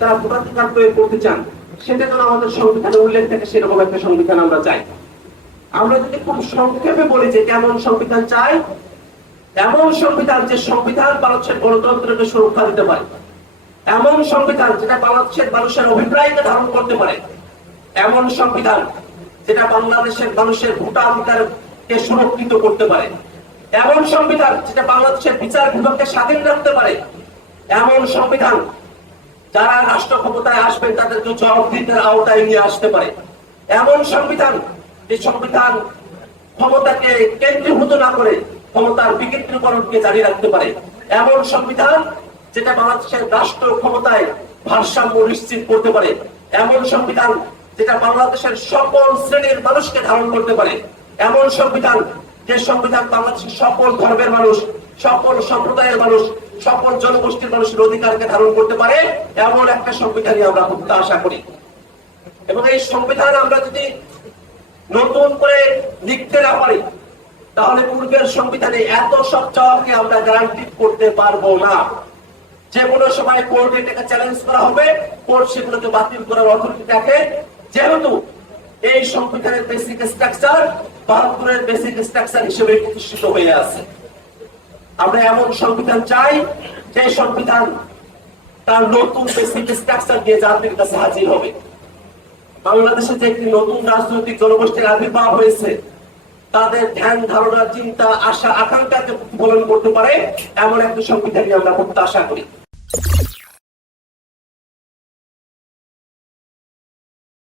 তারা ভোটাধিকার প্রয়োগ করতে চান, সেটা যেন আমাদের সংবিধানে উল্লেখ থাকে, সেরকম একটা সংবিধান আমরা চাই। আমরা যদি খুব সংক্ষেপে বলি যে কেমন সংবিধান চাই, এমন সংবিধান যে সংবিধান বাংলাদেশের গণতন্ত্রকে সুরক্ষা দিতে পারে, এমন সংবিধান যেটা বাংলাদেশের মানুষের অভিপ্রায়কে ধারণ করতে পারে, এমন সংবিধান যেটা বাংলাদেশের মানুষের ভোটাধিকারকে সুরক্ষিত করতে পারে, এমন সংবিধান যেটা বাংলাদেশের বিচার বিভাগকে স্বাধীন রাখতে পারে, এমন সংবিধান যারা রাষ্ট্র ক্ষমতায় আসবেন তাদেরকে জবাবদিহিতার আওতায় নিয়ে আসতে পারে, এমন সংবিধান যে সংবিধান ক্ষমতাকে কেন্দ্রীভূত না করে ক্ষমতার বিকেন্দ্রীকরণকে জারি রাখতে পারে, এমন সংবিধান যেটা বাংলাদেশের রাষ্ট্র ক্ষমতায় ভারসাম্য নিশ্চিত করতে পারে, এমন সংবিধান যেটা বাংলাদেশের সকল শ্রেণীর মানুষকে ধারণ করতে পারে, এমন সংবিধান যে সংবিধান বাংলাদেশের সকল ধর্মের মানুষ, সকল সম্প্রদায়ের মানুষ, সকল জনগোষ্ঠীর মানুষের অধিকারকে ধারণ করতে পারে, এমন একটা সংবিধানই আমরা প্রত্যাশা করি। এবং এই সংবিধান আমরা যদি নতুন করে লিখতে না পারি, তাহলে পূর্বের সংবিধানে এত সব চাওয়াকে আমরা গ্যারান্টি করতে পারবো না। যে কোনো সময় কোর্টে এটাকে চ্যালেঞ্জ করা হবে, কোর্ট সেগুলোকে বাতিল করার অথরিটি রাখে, যেহেতু এই সংবিধানের বেসিক স্ট্রাকচার ৭২-এর বেসিক স্ট্রাকচার হিসেবে প্রতিষ্ঠিত হয়ে আছে। আমরা এমন সংবিধান চাই যে সংবিধান তার নতুন বেসিক স্ট্রাকচার দিয়ে জাতির কাছে হাজির হবে। বাংলাদেশে যে একটি নতুন রাজনৈতিক জনগোষ্ঠীর আবির্ভাব হয়েছে, তাদের ধ্যান ধারণা, চিন্তা, আশা, আকাঙ্ক্ষাকে প্রতিফলন করতে পারে এমন একটা সংবিধানই আমরা প্রত্যাশা করি।